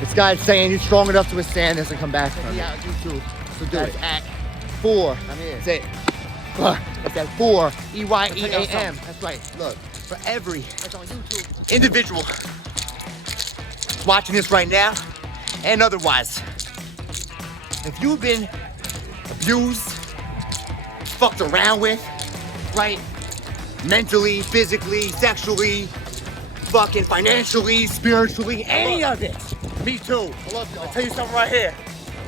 This guy's saying he's strong enough to withstand this and come back from it. Yeah, YouTube. So do it. At 4. I'm here. That's it. It's at 4. EYEAM. That's right. Look, for every individual watching this right now and otherwise, if you've been abused, fucked around with, right? Mentally, physically, sexually, fucking financially, spiritually, any of it. Me too. I love you. I'll tell you something right here.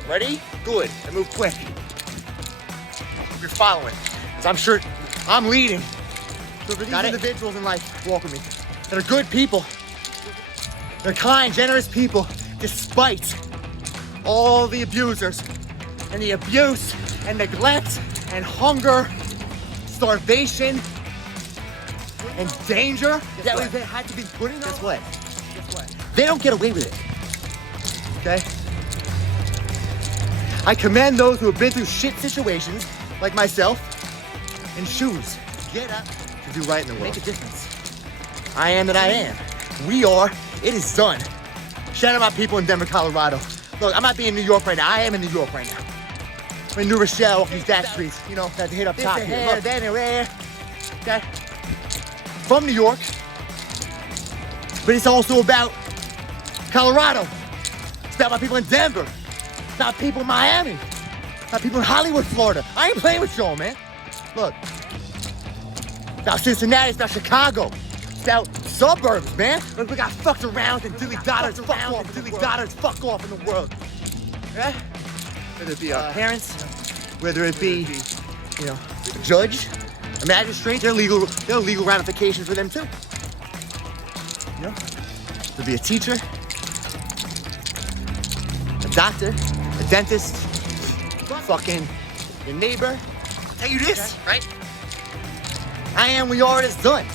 Ready? Good. And move quick. Hope you're following. Because I'm sure I'm leading. So for these individuals in life, walk with me, that are good people, they're kind, generous people, despite all the abusers and the abuse and neglect and hunger, starvation, and danger that we've had to be put in. Guess what? They don't get away with it. Okay? I commend those who have been through shit situations, like myself, and choose to get up to do right in the world. Make a difference. I am that I am. We are. It is done. Shout out my people in Denver, Colorado. Look, I might be in New York right now. I am in New York right now. I'm in New Rochelle, these back streets. You know, that hit up top here. Look, okay? From New York, but it's also about Colorado. It's about my people in Denver. It's about people in Miami. It's about people in Hollywood, Florida. I ain't playing with y'all, man. Look, it's about Cincinnati, it's about Chicago. It's about suburbs, man. Look, we got fucked around and dilly dollars, fuck off in the world. Yeah? Whether it be our parents, whether it be, you know, a judge, a magistrate, there are legal ramifications for them too. You know, to be a teacher, a doctor, a dentist, fucking your neighbor. I'll tell you this, right? I am, we are, it's done.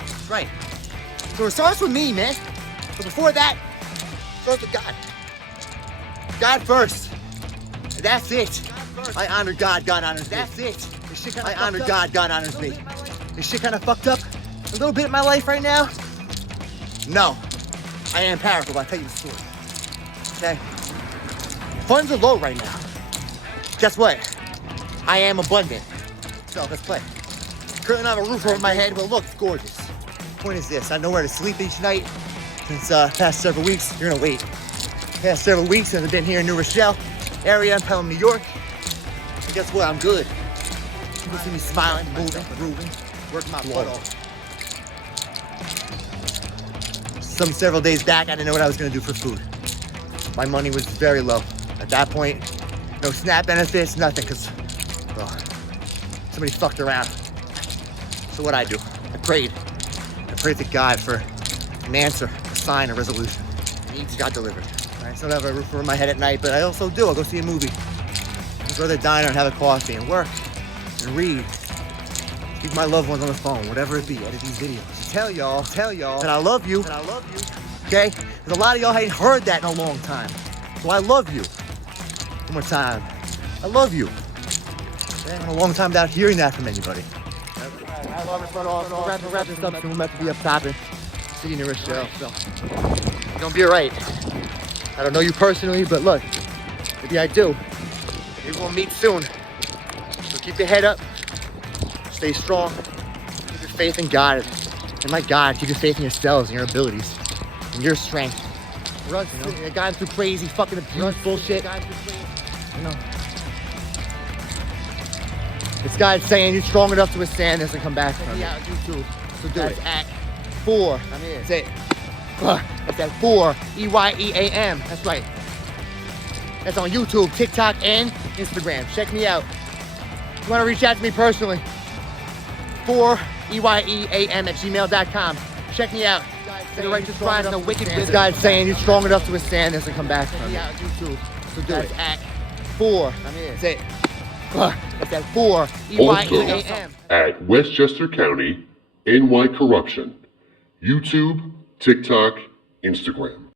That's right. So it starts with me, man. But before that, it starts with God. God first. And that's it. I honor God, God honors me. That's it. I honor God, God honors me. Is shit kind of fucked up a little bit in my life right now? No. I am powerful, but I'll tell you the story. Okay? Funds are low right now. Guess what? I am abundant. So let's play. Currently I have a roof over my head, but look, it's gorgeous. Point is this, I know where to sleep each night. Since past several weeks, you're gonna wait. Past several weeks since I've been here in New Rochelle area in Pelham, New York. And guess what? I'm good. People see me smiling, moving, grooving, working my butt off. Several days back, I didn't know what I was gonna do for food. My money was very low. At that point, no SNAP benefits, nothing, because, well, somebody fucked around. So what'd I do? I prayed. I prayed to God for an answer, a sign, a resolution. Needs got delivered. I still have a roof over my head at night, but I also do. I'll go see a movie. I'll go to the diner and have a coffee and work and read. Keep my loved ones on the phone, whatever it be, edit these videos. Tell y'all that I love you. Okay? Because a lot of y'all ain't heard that in a long time. So I love you. One more time. I love you. Okay? I'm a long time without hearing that from anybody. I love it, but also wrap this up soon. We're about to be up top in City New Rochelle. So you're gonna be alright. I don't know you personally, but look, maybe I do. Maybe we'll meet soon. So keep your head up. Stay strong. Keep your faith in God. And my God, keep your faith in yourselves and your abilities and your strength. For us, you know, gone through crazy fucking abuse bullshit. You know. This guy's saying he's strong enough to withstand this and come back from it. Yeah, YouTube. So do it. At 4. I'm here. That's it. It's at 4. EYEAM. That's right. That's on YouTube, TikTok, and Instagram. Check me out. If you want to reach out to me personally, 4EYEAM@gmail.com. Check me out. The righteous rise and the wicked. This guy's saying he's strong enough to withstand this and come back from it. YouTube. So do it. At 4. I'm here. That's it. It's at 4. EYEAM. At Westchester County, NY Corruption. YouTube, TikTok, Instagram.